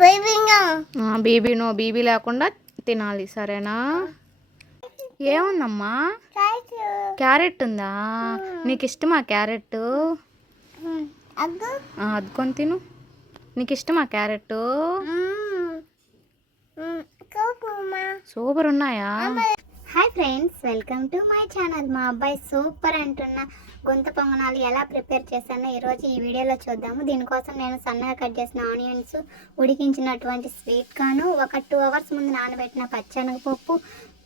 BB no BB లేకుండా తినాలి, సరేనా? ఏముందమ్మా? క్యారెట్ ఉందా? నీకు ఇష్టమా క్యారెట్? అద్దుకొని తిను. నీకు ఇష్టమా క్యారెట్? సూపర్ ఉన్నాయా? Hi friends, welcome to my channel. మా అబ్బాయి సూపర్ అంటున్న గొంతు పొంగనాలు ఎలా ప్రిపేర్ చేశానో ఈరోజు ఈ వీడియోలో చూద్దాము. దీనికోసం నేను సన్నగా కట్ చేసిన ఆనియన్స్, ఉడికించినటువంటి స్వీట్ కార్న్, ఒక 2 అవర్స్ ముందు నానబెట్టిన పచ్చెనగపప్పు,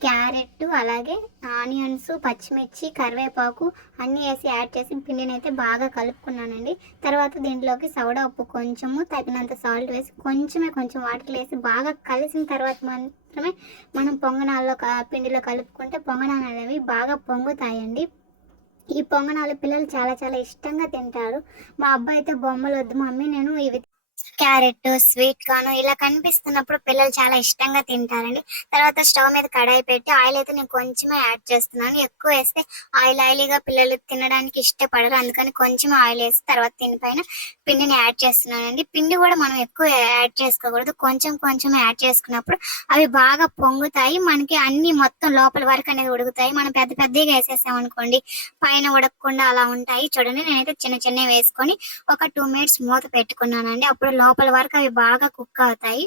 క్యారెట్, అలాగే ఆనియన్స్, పచ్చిమిర్చి, కరివేపాకు అన్నీ వేసి యాడ్ చేసి పిండిని అయితే బాగా కలుపుకున్నానండి. తర్వాత దీంట్లోకి సోడా ఉప్పు కొంచెము, తగినంత సాల్ట్ వేసి కొంచెం వాటర్ వేసి బాగా కలిసిన తర్వాత మాత్రమే మనం పొంగనాల్లో పిండిలో కలుపుకుంటే పొంగనాలు అనేవి బాగా పొంగుతాయండి. ఈ పొంగనాలు పిల్లలు చాలా ఇష్టంగా తింటారు. మా అబ్బాయి అయితే బొమ్మలు వద్దు మమ్మీ, నేను ఇవి క్యారెట్, స్వీట్ కార్న్ ఇలా కనిపిస్తున్నప్పుడు పిల్లలు చాలా ఇష్టంగా తింటారండి. తర్వాత స్టవ్ మీద కడాయి పెట్టి ఆయిల్ అయితే నేను కొంచెమే యాడ్ చేస్తున్నాను. ఎక్కువ వేస్తే ఆయిలీగా పిల్లలు తినడానికి ఇష్టపడరు, అందుకని కొంచెం ఆయిల్ వేసి తర్వాత దీనిపైన పిండిని యాడ్ చేస్తున్నానండి. పిండి కూడా మనం ఎక్కువ యాడ్ చేసుకోకూడదు, కొంచెం యాడ్ చేసుకున్నప్పుడు అవి బాగా పొంగుతాయి, మనకి అన్ని మొత్తం లోపల వరకు అనేది ఉడుకుతాయి. మనం పెద్దగా వేసేసాం అనుకోండి పైన ఉడకకుండా అలా ఉంటాయి. చూడండి, నేనైతే చిన్న వేసుకొని ఒక 2 మినిట్స్ మూత పెట్టుకున్నానండి. అప్పుడు లోపల వరకు అవి బాగా కుక్ అవుతాయి.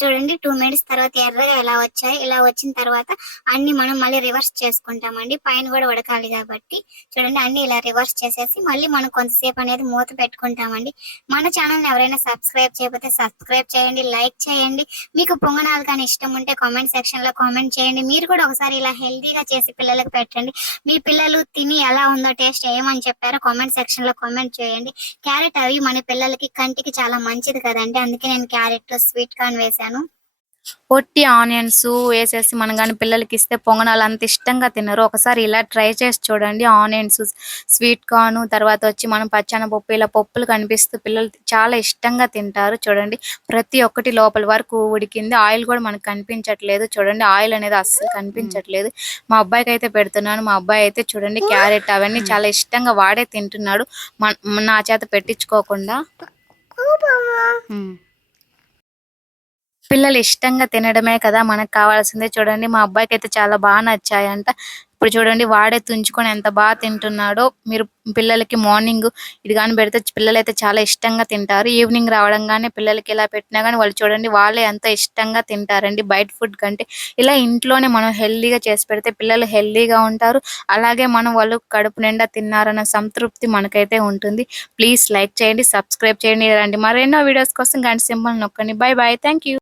చూడండి, 2 మినిట్స్ తర్వాత ఎర్రగా ఎలా వచ్చాయి. ఇలా వచ్చిన తర్వాత అన్ని మనం మళ్ళీ రివర్స్ చేసుకుంటామండి, పైన కూడా ఉడకాలి కాబట్టి. చూడండి, అన్ని ఇలా రివర్స్ చేసేసి మళ్ళీ మనం కొంతసేపు అనేది మూత పెట్టుకుంటామండి. మన ఛానల్ని ఎవరైనా సబ్స్క్రైబ్ చేయకపోతే సబ్స్క్రైబ్ చేయండి, లైక్ చేయండి. మీకు పొంగనాలు కానీ ఇష్టం ఉంటే కామెంట్ సెక్షన్లో కామెంట్ చేయండి. మీరు కూడా ఒకసారి ఇలా హెల్తీగా చేసి పిల్లలకు పెట్టండి. మీ పిల్లలు తిని ఎలా ఉందో, టేస్ట్ ఏమని చెప్పారో కామెంట్ సెక్షన్లో కామెంట్ చేయండి. క్యారెట్ అవి మన పిల్లలకి కంటికి చాలా మంచిది కదండి, అందుకే నేను క్యారెట్, స్వీట్ కార్న్ వేసాను. పొట్టి ఆనియన్స్ వేసేసి మనం కానీ పిల్లలకి ఇస్తే పొంగనాలు అంత ఇష్టంగా తినరు. ఒకసారి ఇలా ట్రై చేసి చూడండి. ఆనియన్స్, స్వీట్ కార్న్, తర్వాత వచ్చి మనం పచ్చెనపప్పు, ఇలా పప్పులు కనిపిస్తూ పిల్లలు చాలా ఇష్టంగా తింటారు. చూడండి, ప్రతి ఒక్కటి లోపల వరకు ఉడికింది. ఆయిల్ కూడా మనకు కనిపించట్లేదు. చూడండి, ఆయిల్ అనేది అస్సలు కనిపించట్లేదు. మా అబ్బాయికి అయితే పెడుతున్నాను. మా అబ్బాయి అయితే చూడండి క్యారెట్ అవన్నీ చాలా ఇష్టంగా వాడే తింటున్నాడు, నా చేత పెట్టించుకోకుండా. పిల్లలు ఇష్టంగా తినడమే కదా మనకు కావాల్సిందే. చూడండి, మా అబ్బాయికి అయితే చాలా బాగా నచ్చాయంట. ఇప్పుడు చూడండి, వాడే తుంచుకొని ఎంత బాగా తింటున్నాడో. మీరు పిల్లలకి మార్నింగ్ ఇది కానీ పెడితే పిల్లలు అయితే చాలా ఇష్టంగా తింటారు. ఈవినింగ్ రావడంగానే పిల్లలకి ఇలా పెట్టినా కానీ వాళ్ళు చూడండి వాళ్ళే ఎంత ఇష్టంగా తింటారండి, బయట ఫుడ్ కంటే. ఇలా ఇంట్లోనే మనం హెల్దీగా చేసి పెడితే పిల్లలు హెల్దీగా ఉంటారు, అలాగే మనం వాళ్ళు కడుపు నిండా తిన్నారన్న సంతృప్తి మనకైతే ఉంటుంది. ప్లీజ్ లైక్ చేయండి, సబ్స్క్రైబ్ చేయండి. ఇలాంటి మరెన్నో వీడియోస్ కోసం గంట సింబల్ నొక్కండి. By by, thank you.